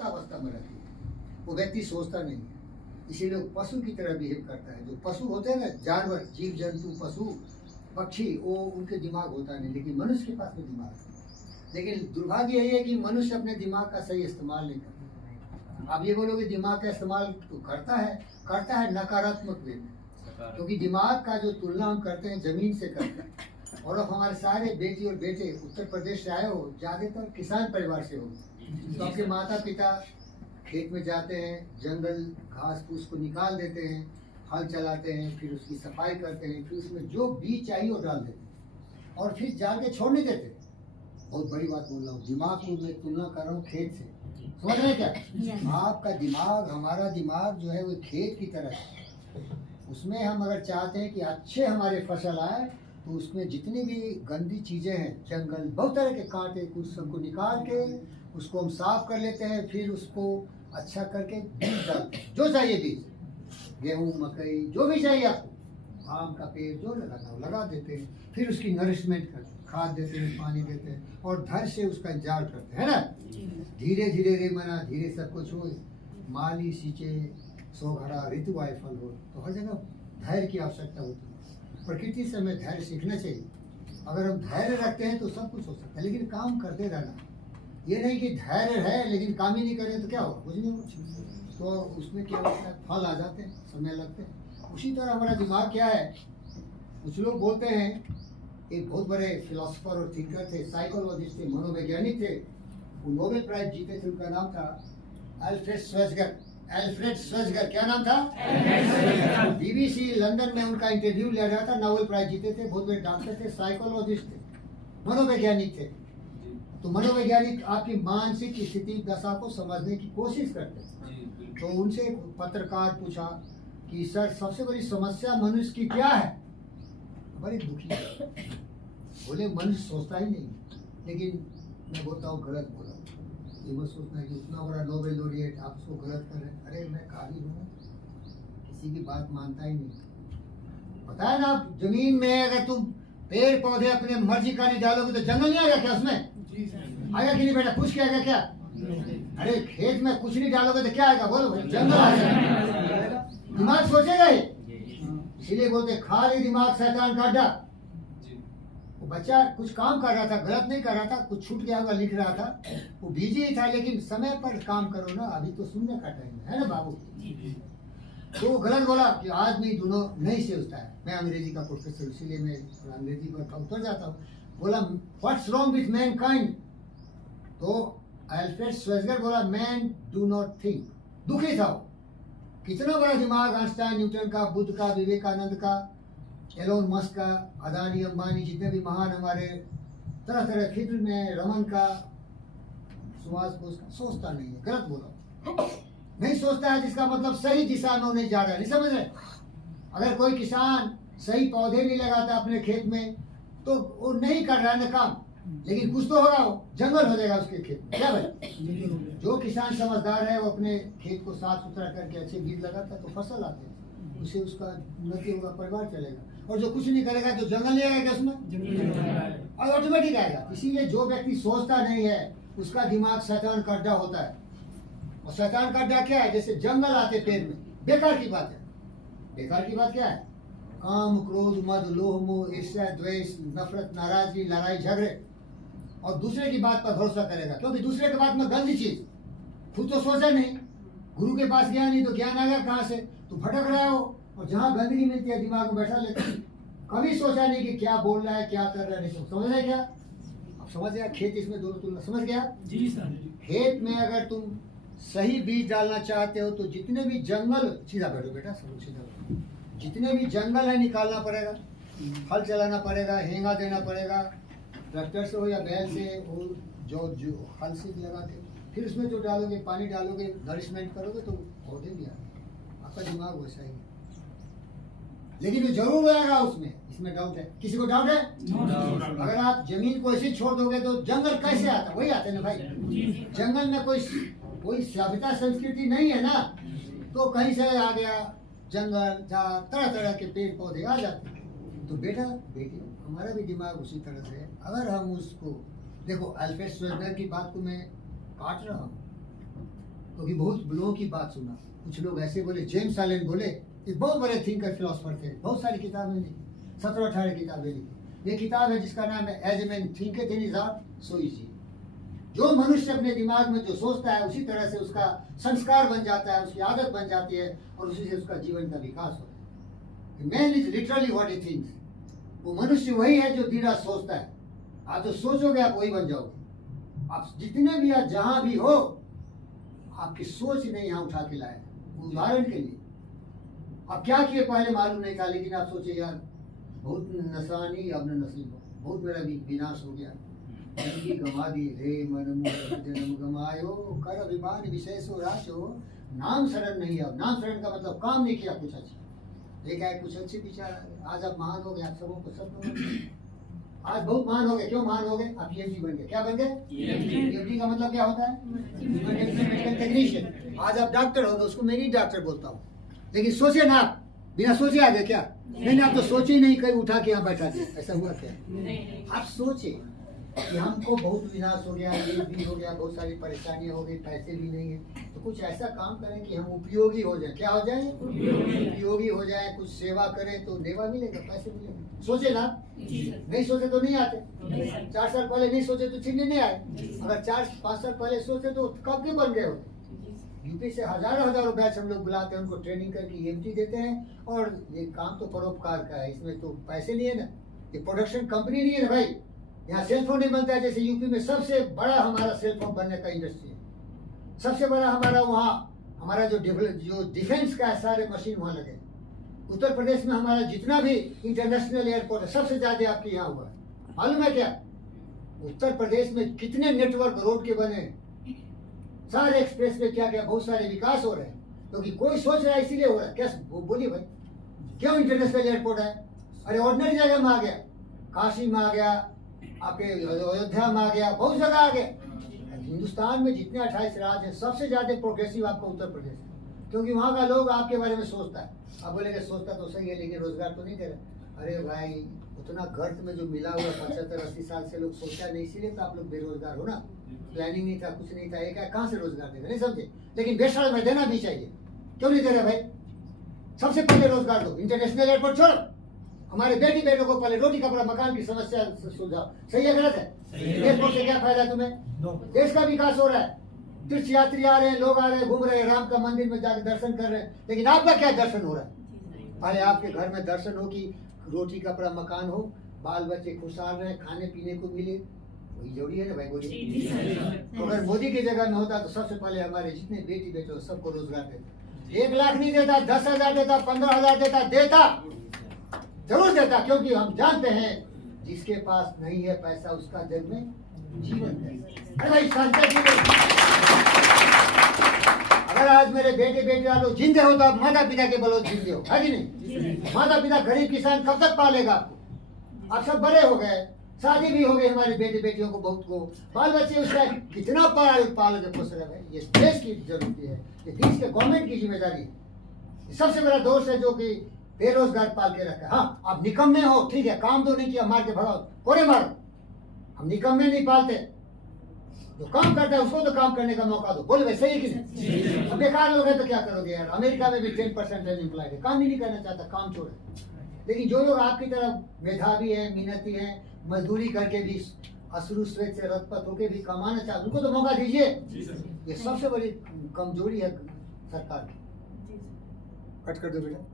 सुप्तावस्था में रहती है, वो व्यक्ति सोचता नहीं है, इसीलिए वो पशु की तरह बिहेव करता है। जो पशु होते हैं ना, जानवर, जीव जंतु, पशु पक्षी, वो उनके दिमाग होता नहीं, लेकिन मनुष्य के पास में दिमाग है। लेकिन दुर्भाग्य यही है कि मनुष्य अपने दिमाग का सही इस्तेमाल नहीं करता। आप ये बोलोगे दिमाग का इस्तेमाल तो करता है नकारात्मक वे में, क्योंकि दिमाग का जो तुलना हम करते हैं जमीन से करते हैं। और अब हमारे सारे बेटी और बेटे उत्तर प्रदेश से आए हो, ज़्यादातर किसान परिवार से हो, तो आपके माता पिता खेत में जाते हैं, जंगल घास फूस को निकाल देते हैं, हल चलाते हैं, फिर उसकी सफाई करते हैं, फिर उसमें जो बीज चाहिए वो डाल देते हैं और फिर जाके छोड़ नहीं देते। बहुत बड़ी बात बोल रहा हूँ, दिमाग को मैं तुलना कर रहा हूँ खेत से, समझ रहे क्या? आपका दिमाग, हमारा दिमाग जो है वो खेत की तरह है। उसमें हम अगर चाहते हैं कि अच्छे हमारे फसल आए, तो उसमें जितनी भी गंदी चीज़ें हैं, जंगल, बहुत तरह के कांटे, कुछ सबको निकाल के उसको हम साफ कर लेते हैं, फिर उसको अच्छा करके बीज डालते हैं, जो चाहिए बीज, गेहूँ, मकई, जो भी चाहिए आपको, आम का पेड़ जो लगाना हो लगा देते हैं, फिर उसकी नरिशमेंट करते हैं, खाद देते हैं, पानी देते हैं और धैर्य से उसका इंतजार करते हैं, है ना? धीरे धीरे रे मना, धीरे सब कुछ हो, माली सींचे सो घड़ा, ऋतु आए फल हो। तो हर जगह धैर्य की आवश्यकता होती है। प्रकृति से हमें धैर्य सीखना चाहिए। अगर हम धैर्य रखते हैं तो सब कुछ हो सकता है, लेकिन काम करते रहना। ये नहीं कि धैर्य है लेकिन काम ही नहीं करें तो क्या होगा, कुछ नहीं होगा। तो उसमें क्या होता है, फल आ जाते हैं, समय लगते हैं। उसी तरह हमारा दिमाग क्या है, कुछ लोग बोलते हैं, एक बहुत बड़े फिलोसोफर और थिंकर थे, साइकोलॉजिस्ट थे, मनोवैज्ञानिक थे, वो नोबेल प्राइज जीते थे, उनका नाम था अल्फ्रेड श्वेर्ज़गर। क्या नाम था? BBC लंदन में उनका इंटरव्यू लिया गया था, नोबेल प्राइज जीते थे, बहुत बड़े डॉक्टर थे, साइकोलॉजिस्ट थे, मनोवैज्ञानिक थे। तो मनोवैज्ञानिक आपकी मानसिक स्थिति दशा को समझने की कोशिश करते हैं। तो उनसे एक पत्रकार पूछा कि सर, सबसे बड़ी समस्या मनुष्य की क्या है? बड़ी दुखी है। बोले मनुष्य सोचता ही नहीं। लेकिन मैं बोलता हूँ गलत बोला, ये मत सोचना कि उतना बड़ा नोबेल लॉरिएट आप उसको गलत कर रहे हैं। अरे मैं काबिल हूँ, किसी की बात मानता ही नहीं। पता है ना, जमीन में अगर तुम पेड़ पौधे अपने मर्जी का नहीं डालोगे तो जंगल नहीं आएगा क्या? उसमें आएगा कि नहीं बेटा? कुछ क्या आएगा क्या? अरे खेत में कुछ नहीं डालोगे तो क्या आएगा? बोलो, जंगल आएगा। दिमाग सोचेगा ही। इसीलिए बोलते खाली दिमाग शैतान का अड्डा। वो बच्चा कुछ काम कर रहा था, गलत नहीं कर रहा था, कुछ छूट गया होगा, लिख रहा था, वो बिजी ही था, लेकिन समय पर काम करो ना, अभी तो सुनने का टाइम है ना बाबू। तो वो गलत बोला कि आदमी दोनों नहीं सोचता है। मैं अंग्रेजी का प्रोफेसर, इसीलिए मैं अंग्रेजी पर उतर जाता हूँ। बोला व्हाट्स रॉन्ग विथ मैनकाइंड? तो अल्फ्रेड श्वेर्ज़गर बोला मैन डू नॉट थिंक। दुखी था वो। कितना बड़ा दिमाग आइंस्टाइन, न्यूटन का, बुद्ध का, विवेकानंद का, एलोन मस्क का, अदानी अंबानी, जितने भी महान हमारे तरह तरह क्षेत्र में, रमन का, सुभाष बोस का, सोचता नहीं है। गलत बोला, नहीं सोचता है, जिसका मतलब सही दिशा में नहीं जा रहा है। नहीं समझ रहे? अगर कोई किसान सही पौधे नहीं लगाता अपने खेत में तो वो नहीं कर रहा है ना काम, लेकिन कुछ तो होगा, जंगल हो जाएगा उसके खेत में। क्या भाई? जो किसान समझदार है वो अपने खेत को साफ सुथरा करके अच्छे बीज लगाता है तो फसल आते हैं, उससे उसका उन्नति होगा, परिवार चलेगा। और जो कुछ नहीं करेगा तो जंगल नहीं आएगा उसमें, और ऑटोमेटिक आएगा। इसीलिए जो व्यक्ति सोचता नहीं है उसका दिमाग शैतान का अड्डा होता है। और शैतान का अड्डा क्या है? जैसे जंगल आते पेड़ में, बेकार की बात है। बेकार की बात क्या है? काम, क्रोध, मद, लोभ, मोह, ईर्ष्या, द्वेष, नफरत, नाराजगी, लड़ाई झगड़े, और दूसरे की बात पर भरोसा करेगा, क्योंकि दूसरे के बात में गंदी चीज, खुद तो सोचा नहीं, गुरु के पास गया नहीं तो ज्ञान आ गया कहाँ से? तो भटक रहा हो, और जहाँ गंदगी मिलती है दिमाग में बैठा लेते हैं। कभी सोचा नहीं कि क्या बोल रहा है, क्या कर रहा है, नहीं समझ रहे क्या? अब समझ गया? खेत इसमें दोनों तुलना, समझ गया? जी सर। खेत में अगर तुम सही बीज डालना चाहते हो तो जितने भी जंगल, सीधा बैठो बेटा, सब सीधा बैठो, जितने भी जंगल है निकालना पड़ेगा, हल चलाना पड़ेगा, हेंगा देना पड़ेगा, ट्रैक्टर से हो या बैल से हो, जो हल से भी लगाते, फिर उसमें जो डालोगे, पानी डालोगे, नरिशमेंट करोगे तो पौधे भी आएंगे। आपका दिमाग वैसा ही है, लेकिन वो जरूर आएगा उसमें, इसमें डाउट है? किसी को डाउट है? अगर आप जमीन को ऐसे छोड़ दोगे तो जंगल कैसे आता? वही आते ना भाई। जंगल में कोई सभ्यता संस्कृति नहीं है ना, तो कहीं से आ गया जंगल, जहाँ तरह तरह के पेड़ पौधे आ जाते हैं। तो बेटा बेटी, हमारा भी दिमाग उसी तरह से है। अगर हम उसको देखो, अल्फ्रेड श्वेर्ज़गर की बात को मैं काट रहा हूँ, क्योंकि बहुत लोगों की बात सुना। कुछ लोग ऐसे बोले, जेम्स एलन बोले, एक बहुत बड़े थिंकर फिलोसफर थे, बहुत सारी किताबें लिखी, 17-18 किताबें लिखी। ये किताब है जिसका नाम है as a man thinketh in his heart so is he. जो मनुष्य अपने दिमाग में जो सोचता है उसी तरह से उसका संस्कार बन जाता है, उसकी आदत बन जाती है और उसी से उसका जीवन का विकास होता है। Man is literally what he thinks. वो मनुष्य वही है जो धीरा सोचता है। आप जो सोचोगे आप वही बन जाओगे। आप जितने भी या जहां भी हो, आपकी सोच ने यहाँ उठा के लाया। उदाहरण के लिए आप क्या किए पहले मालूम नहीं था, लेकिन आप सोचे यार बहुत नसानी अब न नसीब हो, बहुत मेरा विनाश हो गया, जिंदगी गंवा दी, हे मन जन्म गंवायो कर अभिमान विशेष हो राशो, नाम शरण नहीं। अब नाम शरण का मतलब काम नहीं किया कुछ अच्छा, लेकिन आए कुछ अच्छे विचार। आज आप महान हो गए, आप सबों को सब आज बहुत महान हो गए। क्यों महान हो गए? आप EMT बन गए। क्या बन गए? EMT का मतलब क्या होता है? Medical technician. आज आप डॉक्टर हो गए, उसको मैं नहीं डॉक्टर बोलता हूँ, लेकिन सोचे ना, आप बिना सोचे आ गए क्या? नहीं, आप तो सोचे ही नहीं, कहीं उठा के यहाँ बैठा दिया, ऐसा हुआ क्या? आप सोचे कि हमको बहुत विनाश हो गया, ये भी हो गया, बहुत सारी परेशानियां हो गई, पैसे भी नहीं है, तो कुछ ऐसा काम करें कि हम उपयोगी हो जाए। क्या हो जाए? उपयोगी हो जाए। कुछ सेवा करें तो नेवा मिलेगा, पैसे मिलेंगे। सोचे ना? नहीं सोचे तो नहीं आते। 4 साल पहले नहीं सोचे तो चिन्ह नहीं आए। अगर 4-5 साल पहले सोचे तो कब के बन गए होते। यूपी से हजारों बैच हम लोग बुलाते हैं, उनको ट्रेनिंग करके EMT देते हैं। और ये काम तो परोपकार का है, इसमें तो पैसे नहीं है ना, ये प्रोडक्शन कंपनी नहीं है ना भाई। यहाँ सेलफोन नहीं बनता है, जैसे यूपी में सबसे बड़ा हमारा सेलफोन बनने का इंडस्ट्री है। सबसे बड़ा हमारा वहाँ, हमारा जो डिफेंस का है, सारे मशीन वहाँ लगे। उत्तर प्रदेश में हमारा जितना भी इंटरनेशनल एयरपोर्ट है, सबसे ज्यादा आपके यहाँ हुआ है। मालूम है क्या उत्तर प्रदेश में कितने नेटवर्क रोड के बने, सारे एक्सप्रेस में क्या क्या बहुत सारे विकास हो रहे हैं, क्योंकि कोई सोच रहा है इसीलिए हो रहा है। क्या बोलिए भाई, क्यों इंटरनेशनल एयरपोर्ट है? अरे ऑर्डिनरी जगह में आ गया, काशी में आ गया, आपके अयोध्या में आ गया, बहुत जगह आ गया। हिंदुस्तान में जितने 28 राज्य हैं, सबसे ज्यादा प्रोग्रेसिव आपका उत्तर प्रदेश है, क्योंकि वहाँ का लोग आपके बारे में सोचता है। आप बोलेंगे सोचता तो सही है, लेकिन रोजगार तो नहीं दे रहे। अरे भाई, उतना गर्त में जो मिला हुआ 75-80 साल से लोग सोचा नहीं, इसीलिए तो आप लोग बेरोजगार हो ना। प्लानिंग नहीं था, कुछ नहीं था, एक कहाँ से रोजगार देगा, नहीं समझे। लेकिन बेशर्म में देना भी चाहिए। क्यों नहीं दे रहे भाई? सबसे पहले रोजगार दो, इंटरनेशनल एयरपोर्ट छोड़ो, हमारे बेटी बेटों को पहले रोटी कपड़ा मकान की समस्या सुलझाओ। सही है गलत है? एयरपोर्ट से क्या फायदा तुम्हें? देश का विकास हो रहा है, तीर्थ यात्री आ रहे हैं, लोग आ रहे हैं, घूम रहे हैं, राम का मंदिर में जाकर दर्शन कर रहे हैं, लेकिन आपका क्या दर्शन हो रहा है? पहले आपके घर में दर्शन हो कि रोटी कपड़ा मकान हो, बाल बच्चे खुशहाल रहे, खाने पीने को मिले, वही जरूरी है ना भाई। बोलिए, तो अगर मोदी की जगह में होता तो सबसे पहले हमारे जितने बेटी बेटे सबको रोजगार देता। 1 लाख नहीं देता, 10,000 देता, 15,000 देता, जरूर देता, क्योंकि हम जानते हैं जिसके पास नहीं है पैसा उसका जग में जीवन है। अरे भाई शांति। अगर आज मेरे बेटे बेटे वालों जिंदे हो तो आप माता पिता के बलों जिंदे हो, है कि नहीं? माता पिता गरीब किसान कब तक पालेगा आपको? आप सब बड़े हो गए, शादी भी हो गई हमारे बेटे बेटियों को, बहुत को बाल बच्चे, उसका कितना पाल के पोस रहे हैं। ये देश की जरूरत है, ये देश के गवर्नमेंट की जिम्मेदारी है। सबसे बड़ा दोष है जो कि बेरोजगार पाल के रखा है। हाँ, आप निकम्मे हो, ठीक है, काम तो नहीं किया, मार के भगाओ, कोरे मारो। हम निकम्मे नहीं पालते, जो काम करता है उसको तो काम करने का मौका दो। बोले भाई सही है कि नहीं? अब बेकार लोग हैं तो क्या करोगे यार? अमेरिका में भी 10% अनएम्प्लॉयड है, काम ही नहीं करना चाहता, काम छोड़े। लेकिन जो लोग आपकी तरफ मेधावी है, मेहनती है, मजदूरी करके भी अश्रु स्वेत से रतपत होके भी कमाना चाहते, उनको तो मौका दीजिए। ये सबसे बड़ी कमजोरी है सरकार की। कट कर दो बेटा।